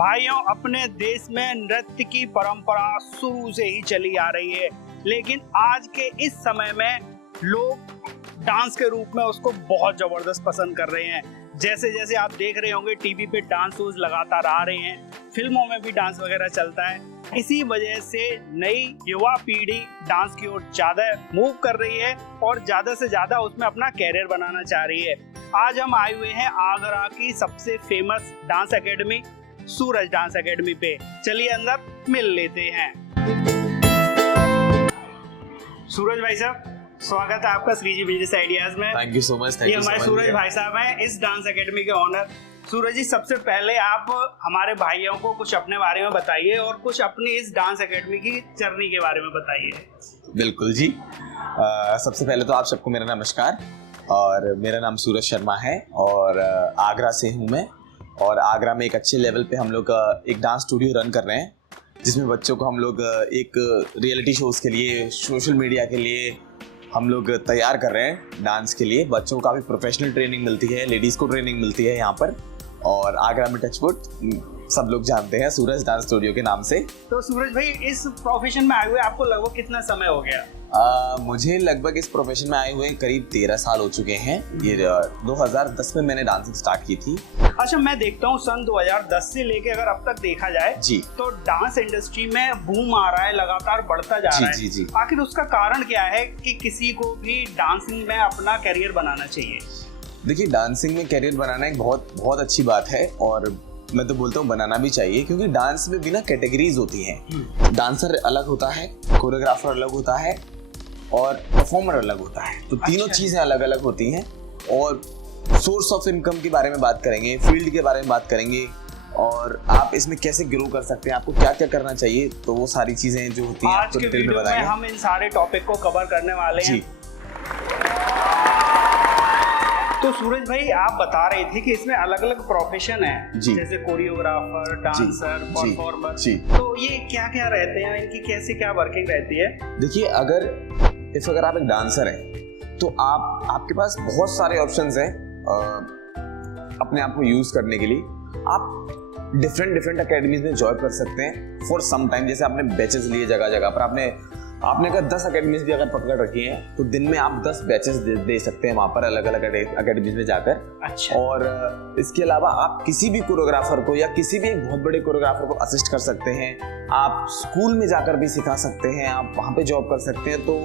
भाइयों, अपने देश में नृत्य की परंपरा शुरू से ही चली आ रही है, लेकिन आज के इस समय में लोग डांस के रूप में उसको बहुत जबरदस्त पसंद कर रहे हैं। जैसे जैसे आप देख रहे होंगे टीवी पे डांस शोज लगातार आ रहे हैं, फिल्मों में भी डांस वगैरह चलता है। इसी वजह से नई युवा पीढ़ी डांस की ओर ज्यादा मूव कर रही है और ज्यादा से ज्यादा उसमें अपना कैरियर बनाना चाह रही है। आज हम आए हुए हैं आगरा की सबसे फेमस डांस एकेडमी सूरज डांस एकेडमी पे। चलिए अंदर मिल लेते हैं। सूरज भाई साहब, स्वागत है आपका श्रीजी बिजनेस आइडियाज में। Thank you so much. ये हमारे सूरज भाई साहब हैं, इस डांस एकेडमी के ऑनर। सूरज जी, सबसे पहले आप हमारे भाइयों को कुछ अपने बारे में बताइए और कुछ अपनी इस डांस एकेडमी की जर्नी के बारे में बताइए। बिल्कुल जी। सबसे पहले तो आप सबको मेरा नमस्कार। और मेरा नाम सूरज शर्मा है और आगरा से हूँ मैं। और आगरा में एक अच्छे लेवल पे हम लोग एक डांस स्टूडियो रन कर रहे हैं, जिसमें बच्चों को हम लोग एक रियलिटी शोज़ के लिए, सोशल मीडिया के लिए हम लोग तैयार कर रहे हैं। डांस के लिए बच्चों को काफ़ी प्रोफेशनल ट्रेनिंग मिलती है, लेडीज़ को ट्रेनिंग मिलती है यहाँ पर। और आगरा में टचवुड सब लोग जानते हैं सूरज डांस स्टूडियो के नाम से। तो सूरज भाई, इस प्रोफेशन में आए हुए आपको लगभग कितना समय हो गया? मुझे लगभग इस प्रोफेशन में आए हुए करीब 13 साल हो चुके हैं। ये 2010 में मैंने डांसिंग स्टार्ट की थी। अच्छा, मैं देखता हूँ सन 2010 से लेके अगर अब तक देखा जाए जी, तो डांस इंडस्ट्री में बूम आ रहा है, लगातार बढ़ता जा रहा है। जी, जी। आखिर उसका कारण क्या है कि किसी को भी डांसिंग में अपना करियर बनाना चाहिए? देखिए, डांसिंग में करियर बनाना एक बहुत अच्छी बात है और मैं तो बोलता हूँ बनाना भी चाहिए, क्योंकि डांस में भी ना कैटेगरीज होती हैं। डांसर अलग होता है, कोरियोग्राफर अलग होता है और परफॉर्मर अलग होता है। तो तीनों चीजें अलग अलग होती हैं। और सोर्स ऑफ इनकम के बारे में बात करेंगे, फील्ड के बारे में बात करेंगे और आप इसमें कैसे ग्रो कर सकते हैं, आपको क्या क्या करना चाहिए। तो वो सारी चीजें जो होती हैं आज के वीडियो में हम इन सारे टॉपिक को कवर करने वाले हैं। तो सूरज भाई, आप बता रहे थे कि इसमें अलग अलग प्रोफेशन है, जैसे कोरियोग्राफर, डांसर, परफॉर्मर। तो ये क्या क्या रहते हैं, इनकी कैसे क्या वर्किंग रहती है? देखिए, अगर आप एक डांसर हैं तो आपके पास बहुत सारे ऑप्शंस हैं अपने आप को यूज करने के लिए। आप डिफरेंट एकेडमीज में ज्वाइन कर सकते हैं फॉर सम टाइम। जैसे आपने बैचेस लिए जगह जगह पर, आपने अगर 10 एकेडमीज भी अगर पकड़ रखी हैं तो दिन में आप 10 बैचेस दे सकते हैं वहाँ पर अलग अलग एकेडमीज में जाकर। अच्छा। और इसके अलावा आप किसी भी कोरियोग्राफर को या किसी भी एक बहुत बड़े कोरियोग्राफर को असिस्ट कर सकते हैं। आप स्कूल में जाकर भी सिखा सकते हैं, आप वहाँ पे जॉब कर सकते हैं। तो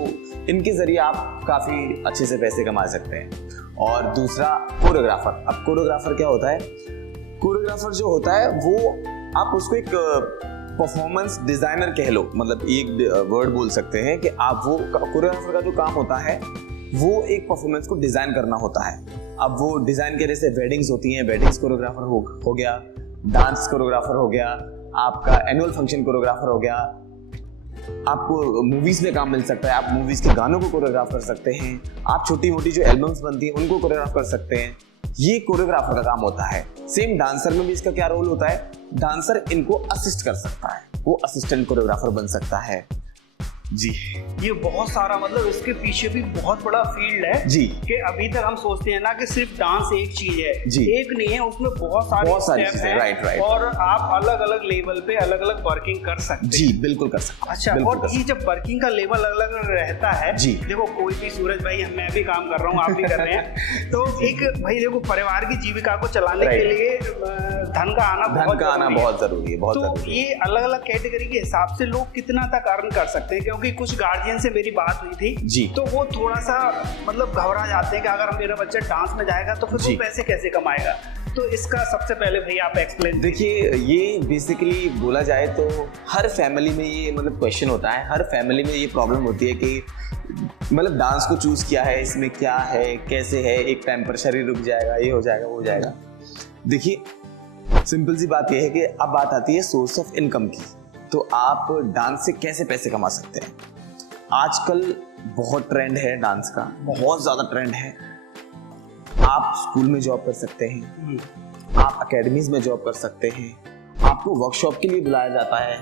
इनके जरिए आप काफ़ी अच्छे से पैसे कमा सकते हैं। और दूसरा, कोरियोग्राफर। अब कोरियोग्राफर क्या होता है? कोरियोग्राफर जो होता है वो आप उसको एक परफॉर्मेंस डिजाइनर कह लो, मतलब एक वर्ड बोल सकते हैं कि आप वो कोरियोग्राफर का जो काम होता है वो एक परफॉर्मेंस को डिजाइन करना होता है। अब वो डिजाइन के जैसे वेडिंग्स होती हैं, वेडिंग्स कोरियोग्राफर हो गया, डांस कोरियोग्राफर हो गया, आपका एनुअल फंक्शन कोरियोग्राफर हो गया। आपको मूवीज में काम मिल सकता है, आप मूवीज के गानों को कोरियोग्राफ कर सकते हैं। आप छोटी मोटी जो एल्बम्स बनती हैं उनको कोरियोग्राफ कर सकते हैं। ये कोरियोग्राफर का काम होता है। सेम डांसर में भी इसका क्या रोल होता है? डांसर इनको असिस्ट कर सकता है, वो असिस्टेंट कोरियोग्राफर बन सकता है। जी, ये बहुत सारा, मतलब इसके पीछे भी बहुत बड़ा फील्ड है जी। कि अभी तक हम सोचते हैं ना कि सिर्फ डांस एक चीज है जी। एक नहीं है, उसमें बहुत सारी चीजें हैं। राइट। और आप अलग अलग लेवल पे अलग अलग वर्किंग कर सकते हैं। जी, बिल्कुल कर सकते हैं। अच्छा, और ये जब वर्किंग का लेवल अलग अलग रहता है जी। देखो, कोई भी, सूरज भाई, मैं भी काम कर रहा हूँ, आप भी कर रहे हैं। तो एक भाई देखो, परिवार की जीविका को चलाने के लिए धन का आना बहुत जरूरी है। तो ये अलग अलग कैटेगरी के हिसाब से लोग कितना तक अर्न कर सकते हैं? क्योंकि कुछ गार्जियन से मेरी बात हुई थी जी, तो वो थोड़ा सा मतलब घबरा जाते हैं कि अगर मेरा बच्चा डांस में जाएगा तो फिर वो पैसे कैसे कमाएगा। तो इसका सबसे पहले भैया आप एक्सप्लेन। देखिए, ये बेसिकली बोला जाए तो हर फैमिली में ये मतलब क्वेश्चन होता है, हर फैमिली में ये प्रॉब्लम होती है कि मतलब डांस को चूज किया है, इसमें क्या है, कैसे है, एक टाइम पर शरीर रुक जाएगा, ये हो जाएगा, वो हो जाएगा। देखिए, सिंपल सी बात ये है कि अब बात आती है सोर्स ऑफ इनकम की। तो आप डांस से कैसे पैसे कमा सकते हैं? आजकल बहुत ट्रेंड है डांस का, बहुत ज्यादा ट्रेंड है। आप स्कूल में जॉब कर सकते हैं, आप एकेडमीज में जॉब कर सकते हैं, आपको वर्कशॉप के लिए बुलाया जाता है।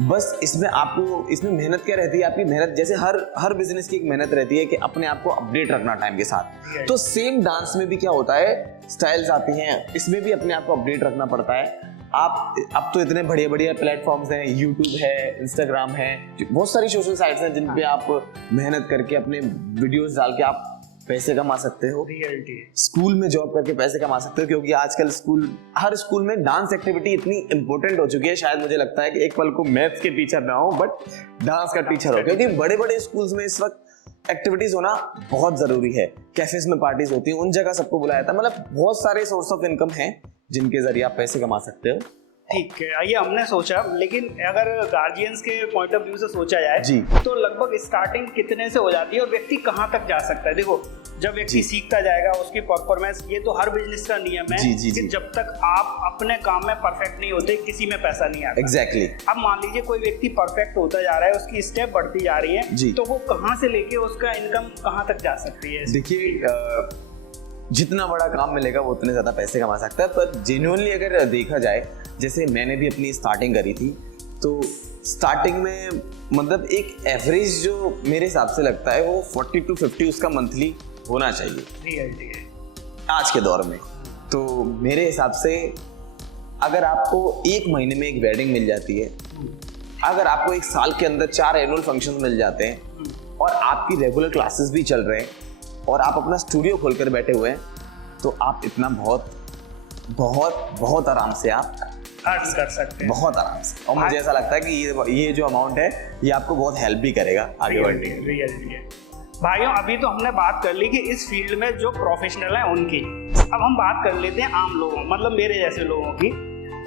बस इसमें मेहनत क्या रहती है आपकी? मेहनत जैसे हर बिजनेस की एक मेहनत रहती है कि अपने आप को अपडेट रखना टाइम के साथ। तो सेम डांस में भी क्या होता है, स्टाइल्स आती हैं, इसमें भी अपने आप को अपडेट रखना पड़ता है। आप अब तो इतने बढ़िया बढ़िया प्लेटफॉर्म्स हैं, यूट्यूब है, इंस्टाग्राम है, बहुत सारी सोशल साइट्स हैं जिन पे आप मेहनत करके अपने वीडियोस डाल के आप पैसे कमा सकते हो। रियलिटी स्कूल में जॉब करके पैसे कमा सकते हो, क्योंकि आजकल हर स्कूल में डांस एक्टिविटी इतनी इंपॉर्टेंट हो चुकी है। शायद मुझे लगता है कि एक पल को मैथ्स के टीचर ना हो बट डांस का टीचर हो, क्योंकि बड़े बड़े स्कूल्स में इस वक्त एक्टिविटीज होना बहुत जरूरी है। कैफेज में पार्टीज होती हैं, उन जगह सबको बुलाया था। मतलब बहुत सारे सोर्स ऑफ इनकम हैं जिनके जरिए आप पैसे कमा सकते हो। ठीक है, ये हमने सोचा, लेकिन अगर गार्जियंस के पॉइंट ऑफ व्यू से सोचा जाए जी, तो लगभग स्टार्टिंग कितने से हो जाती है और व्यक्ति कहाँ तक जा सकता है? देखो, जब व्यक्ति सीखता जाएगा उसकी परफॉर्मेंस, ये तो हर बिजनेस का नियम है कि जब तक आप अपने काम में परफेक्ट नहीं होते किसी में पैसा नहीं आता। एग्जैक्टली। अब मान लीजिए कोई व्यक्ति परफेक्ट होता जा रहा है, उसकी स्टेप बढ़ती जा रही है, तो वो कहाँ से लेके उसका इनकम कहाँ तक जा सकती है? देखिए, जितना बड़ा काम मिलेगा वो उतने ज्यादा पैसे कमा सकता है। पर जेन्युइनली अगर देखा जाए, जैसे मैंने भी अपनी स्टार्टिंग करी थी, तो स्टार्टिंग में मतलब एक एवरेज जो मेरे हिसाब से लगता है वो 40 to 50 उसका मंथली होना चाहिए आज के दौर में। तो मेरे हिसाब से अगर आपको एक महीने में एक वेडिंग मिल जाती है, अगर आपको एक साल के अंदर 4 एनुअल फंक्शन मिल जाते हैं और आपकी रेगुलर क्लासेस भी चल रहे हैं और आप अपना स्टूडियो खोलकर बैठे हुए हैं, तो आप इतना बहुत बहुत बहुत आराम से आप अर्न कर सकते हैं, बहुत आराम से। और मुझे ऐसा लगता है कि ये जो अमाउंट है ये आपको बहुत हेल्प भी करेगा आगे बढ़ने के लिए। भाइयों, अभी तो हमने बात कर ली कि इस फील्ड में जो प्रोफेशनल है उनकी। अब हम बात कर लेते हैं आम लोगों, मतलब मेरे जैसे लोगों की।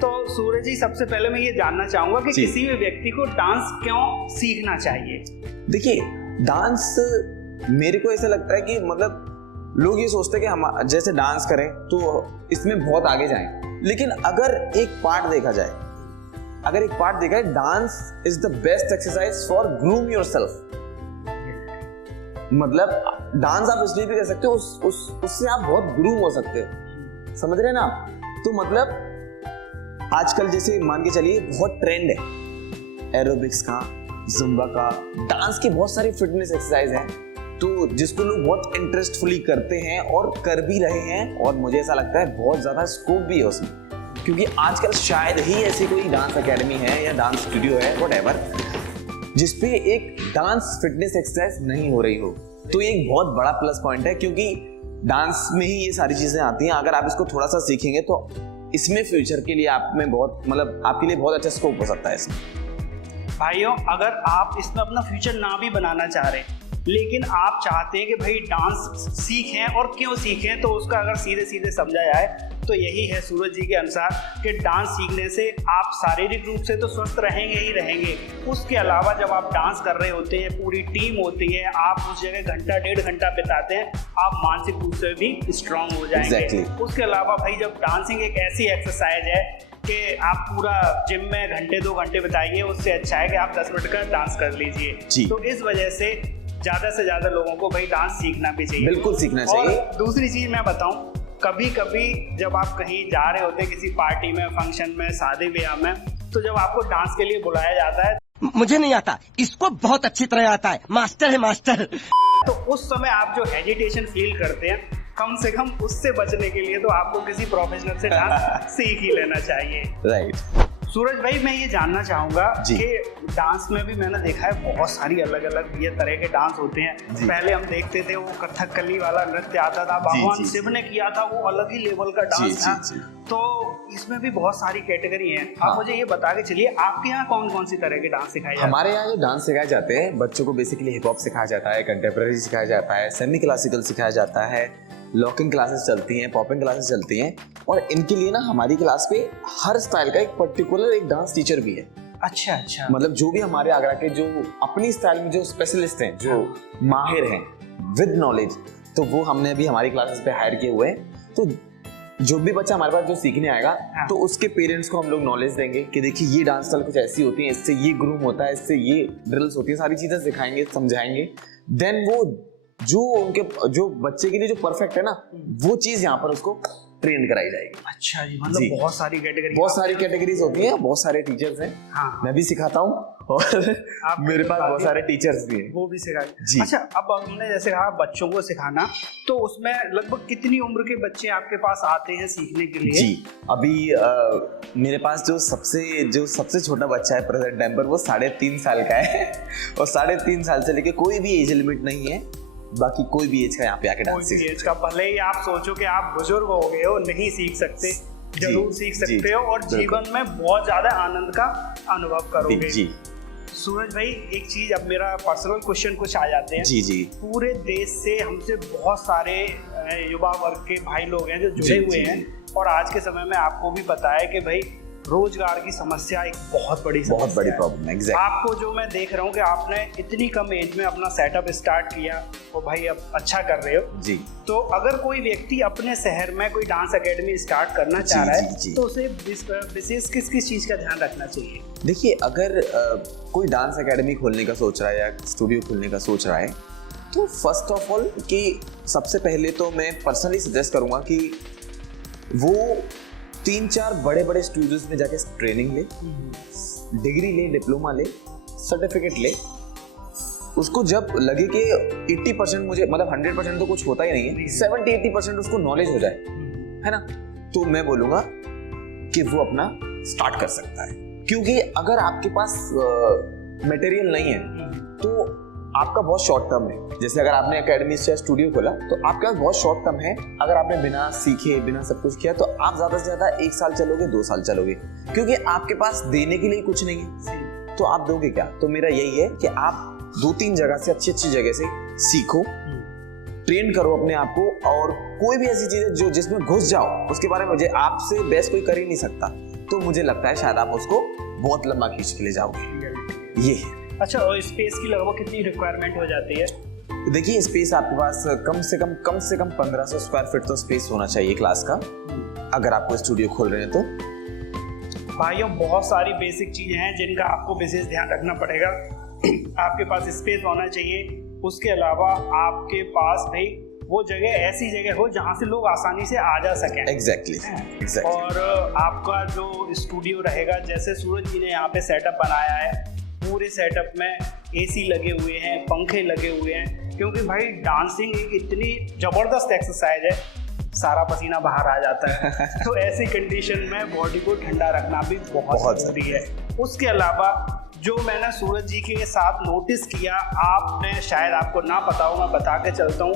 तो सूरज जी, सबसे पहले मैं ये जानना चाहूंगा कि किसी भी व्यक्ति को डांस क्यों सीखना चाहिए? देखिए, डांस मेरे को ऐसा लगता है कि मतलब लोग ये सोचते हैं कि हम जैसे डांस करें तो इसमें बहुत आगे जाएं, लेकिन अगर एक पार्ट देखा जाए, dance is the best exercise for groom yourself. मतलब डांस आप इसलिए भी कर सकते हो, उससे आप बहुत ग्रूम हो सकते हो, समझ रहे हैं ना आप? तो मतलब आजकल जैसे मान के चलिए बहुत ट्रेंड है एरोबिक्स का, जुम्बा का, डांस की बहुत सारी फिटनेस एक्सरसाइज हैं, तो जिसको लोग बहुत इंटरेस्टफुली करते हैं और कर भी रहे हैं। और मुझे ऐसा लगता है बहुत ज़्यादा स्कोप भी है उसमें, क्योंकि आजकल शायद ही ऐसी कोई डांस एकेडमी है या डांस स्टूडियो है व्हाटएवर जिसपे एक डांस फिटनेस एक्सरसाइज नहीं हो रही हो। तो ये एक बहुत बड़ा प्लस पॉइंट है, क्योंकि डांस में ही ये सारी चीज़ें आती हैं। अगर आप इसको थोड़ा सा सीखेंगे तो इसमें फ्यूचर के लिए आप में बहुत मतलब आपके लिए बहुत अच्छा स्कोप हो सकता है इसमें। भाइयों, अगर आप इसमें अपना फ्यूचर ना भी बनाना चाह रहे हैं, लेकिन आप चाहते हैं कि भाई डांस सीखें और क्यों सीखें, तो उसका अगर सीधे सीधे समझा जाए तो यही है सूरज जी के अनुसार कि डांस सीखने से आप शारीरिक रूप से तो स्वस्थ रहेंगे ही रहेंगे, उसके अलावा जब आप डांस कर रहे होते हैं, पूरी टीम होती है, आप उस जगह घंटा 1.5 घंटा बिताते हैं, आप मानसिक रूप से भी स्ट्रांग हो जाएंगे। उसके अलावा भाई, जब डांसिंग एक ऐसी एक्सरसाइज है कि आप पूरा जिम में घंटे 2 घंटे बिताइए, उससे अच्छा है कि आप 10 मिनट का डांस कर लीजिए। तो इस वजह से ज्यादा से ज्यादा लोगों को भाई डांस सीखना भी चाहिए, बिल्कुल सीखना चाहिए। और दूसरी चीज मैं बताऊं, कभी कभी जब आप कहीं जा रहे होते हैं किसी पार्टी में, फंक्शन में, शादी ब्याह में, तो जब आपको डांस के लिए बुलाया जाता है, मुझे नहीं आता, इसको बहुत अच्छी तरह आता है, मास्टर है मास्टर। तो उस समय आप जो हेजिटेशन फील करते हैं, कम से कम उससे बचने के लिए तो आपको किसी प्रोफेशनल से डांस सीख ही लेना चाहिए। राइट। सूरज भाई, मैं ये जानना चाहूंगा कि डांस में भी मैंने देखा है बहुत सारी अलग अलग ये तरह के डांस होते हैं। पहले हम देखते थे वो कथकली वाला नृत्य आता था, भगवान शिव ने किया था, वो अलग ही लेवल का डांस था। तो इसमें भी बहुत सारी कैटेगरी हैं। आप मुझे ये बता के चलिए, आपके यहाँ कौन कौन सी तरह के डांस सिखाए जाते हैं? हमारे यहाँ जो डांस सिखाए जाते हैं, बच्चों को बेसिकली हिप हॉप सिखाया जाता है, कंटेम्प्रेरी सिखाया जाता है, सेमी क्लासिकल सिखाया जाता है, लॉकिंग क्लासेस चलती हैं, पॉपिंग क्लासेस चलती हैं, और इनके लिए ना हमारी क्लास पे हर स्टाइल का एक पर्टिकुलर एक डांस टीचर भी है। अच्छा अच्छा। मतलब जो भी हमारे आगरा के जो अपनी स्टाइल में जो स्पेशलिस्ट हैं, जो माहिर हैं विद नॉलेज, तो वो हमने भी हमारी क्लासेस पे हायर किए हुए हैं। तो जो भी बच्चा हमारे पास जो सीखने आएगा, तो उसके पेरेंट्स को हम लोग नॉलेज देंगे कि देखिए ये डांस स्टाइल कुछ ऐसी होती है, इससे ये ग्रूम होता है, इससे ये ड्रिल्स होती है, सारी चीजें सिखाएंगे, समझाएंगे। देन वो जो बच्चे के लिए जो परफेक्ट है ना, वो चीज यहाँ पर उसको ट्रेन कराई जाएगी। अच्छा जी, मतलब बहुत सारी कैटेगरीज होती हैं, बहुत सारे टीचर्स हैं। मैं भी सिखाता हूँ और मेरे पास बहुत सारे टीचर्स भी हैं, वो भी सिखाते जी। अच्छा, अब हमने जैसे कहा बच्चों को सिखाना, तो उसमें लगभग कितनी उम्र के बच्चे आपके पास आते हैं सीखने के लिए? जी, अभी मेरे पास जो सबसे छोटा बच्चा है प्रेजेंट टाइम पर, वो 3.5 साल का है और 3.5 साल से लेके कोई भी एज लिमिट नहीं है, बाकी कोई भी एज का यहाँ पे आके डांस सीख एज का, भले ही आप सोचो कि आप बुजुर्ग हो गए हो नहीं सीख सकते, जरूर सीख सकते हो और जीवन में बहुत ज्यादा आनंद का अनुभव करोगे। जी सूरज भाई, एक चीज, अब मेरा पर्सनल क्वेश्चन कुछ आ जाते हैं। जी पूरे देश से हमसे बहुत सारे युवा वर्ग के भाई लोग हैं जो जुड़े हुए हैं, और आज के समय में आपको भी पता है कि भाई रोजगार की समस्या एक बहुत बड़ी प्रॉब्लम है। एग्जैक्टली। आपको जो मैं देख रहा हूँ कि आपने इतनी कम एज में अपना सेटअप स्टार्ट किया और भाई अब अच्छा कर रहे हो जी। तो अगर कोई व्यक्ति अपने शहर में कोई डांस एकेडमी स्टार्ट करना चाह रहा है तो उसे विशेष किस चीज का ध्यान रखना चाहिए? देखिए, अगर कोई डांस एकेडमी खोलने का सोच रहा है या स्टूडियो खोलने का सोच रहा है, तो फर्स्ट ऑफ ऑल कि सबसे पहले तो मैं पर्सनली सजेस्ट करूंगा कि वो 3-4 बड़े स्टूडियोज में जाके ट्रेनिंग ले, डिग्री ले, डिप्लोमा ले, सर्टिफिकेट ले। उसको जब लगे कि 80% मुझे, मतलब 100% तो कुछ होता ही नहीं है, 70-80% उसको नॉलेज हो जाए, है ना, तो मैं बोलूंगा कि वो अपना स्टार्ट कर सकता है। क्योंकि अगर आपके पास मटेरियल नहीं है तो आपका बहुत शॉर्ट टर्म है। जैसे अगर आपने एकेडमी से स्टूडियो खोला तो आपका बहुत शॉर्ट टर्म है। अगर आपने बिना सीखे, बिना सब कुछ किया, तो आप ज्यादा से ज्यादा 1 साल चलोगे, 2 साल चलोगे, क्योंकि आपके पास देने के लिए कुछ नहीं है, तो आप दोगे क्या? तो मेरा यही है कि आप 2-3 जगह से, अच्छी जगह से सीखो, ट्रेन करो अपने आप को, और कोई भी ऐसी चीज है जो जिसमें घुस जाओ, उसके बारे में मुझे आपसे बेस्ट कोई कर ही नहीं सकता, तो मुझे लगता है शायद आप उसको बहुत लंबा खींच के ले जाओगे। ये है। अच्छा, और स्पेस की लगभग कितनी रिक्वायरमेंट हो जाती है? देखिए, स्पेस आपके पास कम से कम 1500 स्क्वायर फीट तो स्पेस होना चाहिए क्लास का, अगर आपको स्टूडियो खोल रहे हैं तो। भाइयों, बहुत सारी बेसिक चीजें हैं जिनका आपको विशेष ध्यान रखना पड़ेगा। आपके पास स्पेस होना चाहिए, उसके अलावा आपके पास भाई वो जगह, ऐसी जगह हो जहाँ से लोग आसानी से आ जा सकें। एग्जैक्टली। और आपका जो स्टूडियो रहेगा, जैसे सूरज जी ने यहाँ पे सेटअप बनाया है, पूरे सेटअप में एसी लगे हुए हैं, पंखे लगे हुए हैं, क्योंकि भाई डांसिंग एक इतनी जबरदस्त एक्सरसाइज है, सारा पसीना बाहर आ जाता है तो ऐसी कंडीशन में बॉडी को ठंडा रखना भी बहुत जरूरी है। उसके अलावा जो मैंने सूरज जी के साथ नोटिस किया, आपने शायद आपको ना पता हो, मैं बता के चलता हूँ,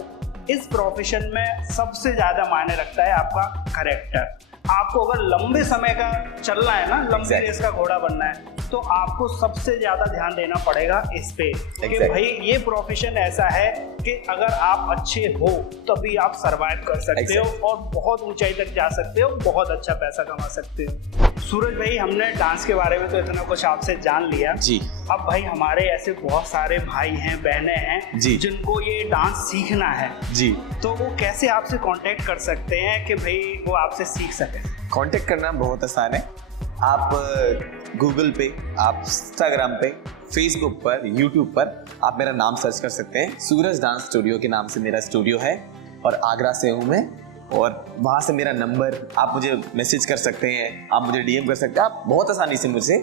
इस प्रोफेशन में सबसे ज्यादा मायने रखता है आपका कैरेक्टर। आपको अगर लंबे समय का चलना है ना, लंबी रेस का घोड़ा बनना है, तो आपको सबसे ज्यादा ध्यान देना पड़ेगा इस पे, क्योंकि भाई ये प्रोफेशन ऐसा है कि अगर आप अच्छे हो तभी आप सरवाइव कर सकते हो और बहुत ऊंचाई तक जा सकते हो, बहुत अच्छा पैसा कमा सकते हो। सूरज भाई, हमने डांस के बारे में तो इतना कुछ आपसे जान लिया जी। अब भाई हमारे ऐसे बहुत सारे भाई हैं, बहनें हैं जिनको ये डांस सीखना है जी, तो वो कैसे आपसे कांटेक्ट कर सकते हैं कि भाई वो आपसे सीख सके? कांटेक्ट करना बहुत आसान है। आप गूगल पे, आप इंस्टाग्राम पे, फेसबुक पर, यूट्यूब पर आप मेरा नाम सर्च कर सकते हैं। सूरज डांस स्टूडियो के नाम से मेरा स्टूडियो है और आगरा से हूँ मैं, और वहाँ से मेरा नंबर, आप मुझे मैसेज कर सकते हैं, आप मुझे डीएम कर सकते हैं, आप बहुत आसानी से मुझसे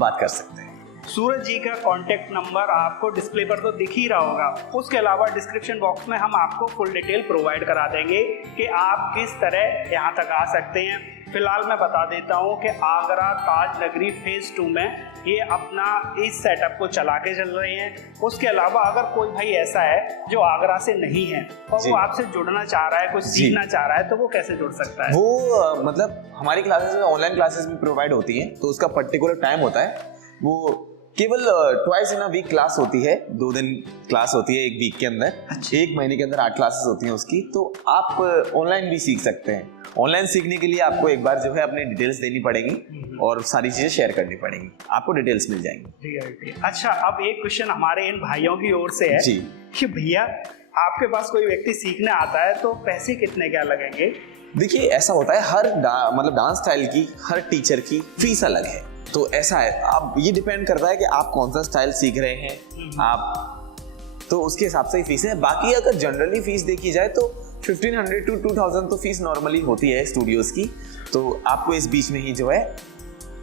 बात कर सकते हैं। सूरज जी का कांटेक्ट नंबर आपको डिस्प्ले पर तो दिख ही रहा होगा, उसके अलावा डिस्क्रिप्शन बॉक्स में हम आपको फुल डिटेल प्रोवाइड करा देंगे कि आप किस तरह यहाँ तक आ सकते हैं। फिलहाल मैं बता देता हूँ कि आगरा ताज नगरी फेज 2 में ये अपना इस सेटअप को चला के चल रहे हैं। उसके अलावा अगर कोई भाई ऐसा है जो आगरा से नहीं है और वो आपसे जुड़ना चाह रहा है, कुछ सीखना चाह रहा है, तो वो कैसे जुड़ सकता है? वो मतलब हमारी क्लासेस में ऑनलाइन क्लासेस भी प्रोवाइड होती हैं, तो उसका पर्टिकुलर टाइम होता है, वो केवल twice in a week class होती है, 2 दिन क्लास होती है एक वीक के अंदर। अच्छा। 1 महीने के अंदर 8 क्लासेस होती हैं उसकी, तो आप ऑनलाइन भी सीख सकते हैं। ऑनलाइन सीखने के लिए आपको एक बार जो है अपनी डिटेल्स देनी पड़ेंगी और सारी चीजें शेयर करनी पड़ेंगी, आपको डिटेल्स मिल जाएंगी। अच्छा, अब एक क्वेश्चन हमारे इन भाइयों की ओर से है जी कि भैया आपके पास कोई व्यक्ति सीखने आता है तो पैसे कितने क्या लगेंगे? देखिए, ऐसा होता है, हर मतलब डांस स्टाइल की, हर टीचर की फीस अलग है, तो ऐसा है, आप ये डिपेंड करता है कि आप कौन सा स्टाइल सीख रहे हैं, आप तो उसके हिसाब से ही फीस है। बाकी अगर जनरली फीस देखी जाए तो 1500 to 2000 तो फीस नॉर्मली होती है स्टूडियोज की, तो आपको इस बीच में ही जो है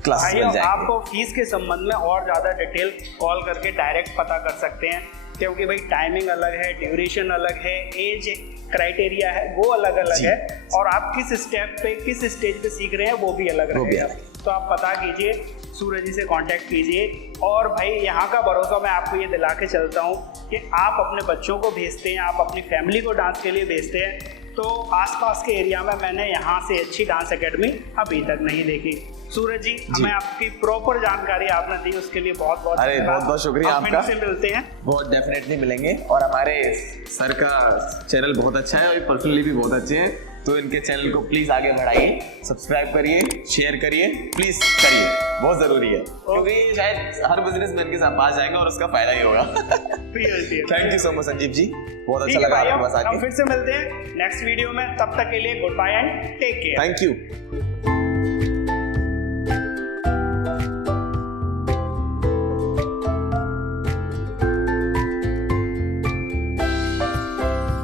क्लासेस मिल भाइयों, जाएंगे। आपको फीस के संबंध में और ज्यादा डिटेल कॉल करके डायरेक्ट पता कर सकते हैं, क्योंकि भाई टाइमिंग अलग है, ड्यूरेशन अलग है, एज क्राइटेरिया है वो अलग अलग है, और आप किस स्टेप पे किस स्टेज पे सीख रहे हैं वो भी अलग रहेगा। तो आप पता कीजिए, सूरज जी से कांटेक्ट कीजिए। और भाई यहाँ का भरोसा मैं आपको ये दिला के चलता हूँ कि आप अपने बच्चों को भेजते हैं, आप अपनी फैमिली को डांस के लिए भेजते हैं, तो आसपास के एरिया में मैंने यहाँ से अच्छी डांस एकेडमी अभी तक नहीं देखी। सूरज जी, हमें आपकी प्रॉपर जानकारी आपने दी, उसके लिए बहुत बहुत अरे बहुत बहुत शुक्रिया आपका। से मिलते हैं, बहुत डेफिनेटली मिलेंगे। और हमारे सर का चैनल बहुत अच्छा है और पर्सनली भी बहुत अच्छे हैं, तो इनके चैनल को प्लीज आगे बढ़ाइए, सब्सक्राइब करिए, शेयर करिए, प्लीज करिए, बहुत जरूरी है, क्योंकि शायद हर बिजनेसमैन के साथ पास जाएगा और उसका फायदा ही होगा। Thank you so much Sanjeev ji, बहुत अच्छा लगा आपके पास आके। हम फिर से मिलते हैं नेक्स्ट वीडियो में, तब तक के लिए goodbye and take care. Thank you.